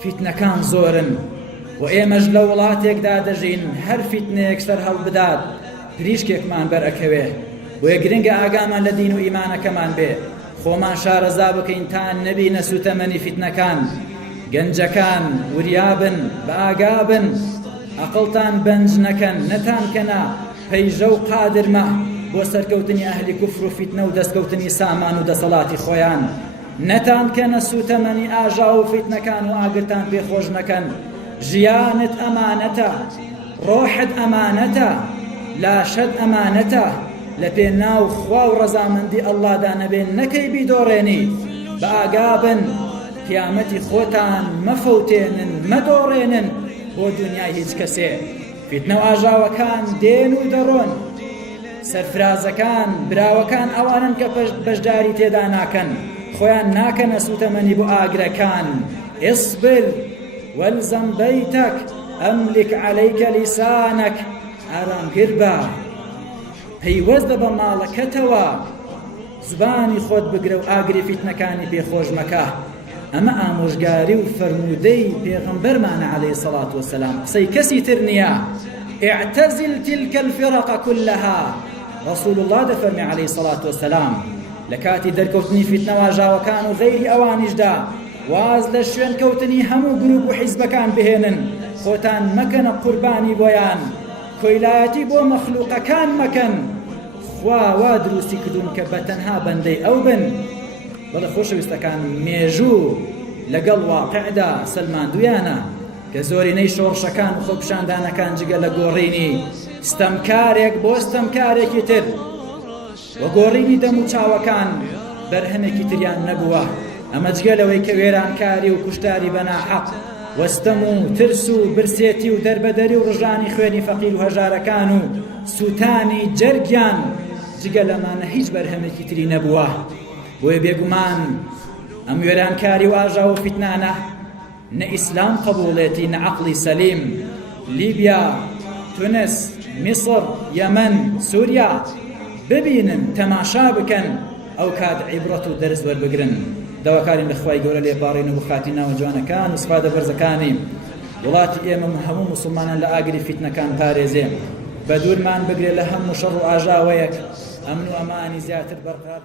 فیتنەکان زۆرن و ئێمەش لە وڵاتێکدا دەژین هەر فیتنەیەک سەر هەڵبدات پریشکێکمان بەرئەکەوێ بۆیە گرنگە ئاگامان لە دین و ئیمانەکەمان بێ خۆمان شارەزا بکەین تا نەبینە سوتەمەنی فیتنەکان گەنجەکان وریابن بە ئاگابن عەقڵتان بەنج نەکەن نەتانکەنە پەیژە و قادرمە بۆ سەرکەوتنی ئەهلی کوفر و فیتنە و دەستکەوتنی سامان و دەسەڵاتی خۆیان نەتانکەنە سوتەمەنی ئاژا و فیتنەکان و ئاگرتان پێخۆش نەکەن ژیانت ئەمانەتە ڕۆحت ئەمانەتە لاشت ئەمانەتە لە پێناو خوا و ڕەزامەندی ئەڵڵادا نەبێن نەکەی بیدۆڕێنی بە ئاگابن قیامەتی خۆتان مەفەوتێنن مەدۆڕێنن بۆ دنیای هیچ کەسێ فیتنە و ئاژاوەکان دێن و دەڕۆن سەرفرازەکان براوەکان ئەوانن کە بەشداری تێدا ناکەن خۆیان ناکەنە سوتەمەنی بۆ ئاگرەکان ئیصبر وەلزەم بەیتەک ئەملیک عەلەیکە لیسانەک ئارامگر بە پەیوەست بە بە ماڵەکەتەوە زبانی خۆت بگرە و ئاگری فیتنەکانی پێخۆش مەکە ئەمە ئامۆژگاری و فەرموودەی پێغەمبەرمانە عەلەیهی سەڵات وەسەلام قسەی کەسی تر نییە اعتزل تلك الفرق كلها رسول الله دەفەرمێ عەلەیهی سەڵات وەسەلام لە کاتی دەرکەوتنی فیتنە و ئاژاوەکان و غەیری ئەوانیشدا واز لە شوێن کەوتنی هەموو گروپ و حیزبەکان بهێنن خۆتان مەکەنە قوربانی بۆیان کۆیلایەتی بۆ مەخلوقەکان مەکەن خوا وا دروستی کردوون کە بەتەنها بەندەی ئەو بن بەڵێ خۆشەویستەکان مێژوو لەگەڵ واقعدا سەلماندویانە کە زۆرینەی شۆڕشەکان و خۆپشاندانەکان جگە لە گۆڕینی ستەمکارێک بۆ ستەمکارێکی تر و گۆڕینی دەم و چاوەکان بەرهەمێکی تریان نەبووە ئەمە جگە لەوەی کە وێرانکاری و کوشتاری بەناحەق وەستەم و ترس و برسێتی و دەربەدەری و ڕژانی خوێنی فەقیر و هەژارەکان و سوتانی جەرگیان جگە لەمانە هیچ بەرهەمێکی تری نەبووە بۆیە بێگومان ئەم وێرانکاری و ئاژا و فیتنانە نە ئیسلام قبوڵێتی نە عەقڵی سەلیم لیبیا تونس میسر یەمەن سووریا ببینن تەماشا بکەن ئەو کات عیبرەت و دەرس وەربگرن داواکارین لە خوای گەورە لێپاڕین و بخاتین ناوە جوانەکان و سوپادە بەرزەکانی وڵاتی ئێمە هەموو موسڵمانان لە ئاگری فیتنەکان پارێزێ بە دوورمان بگرێ لە هەموو شەڕ و ئاژاوەیەک ئەمن و ئەمانی زیاتر بەرقرار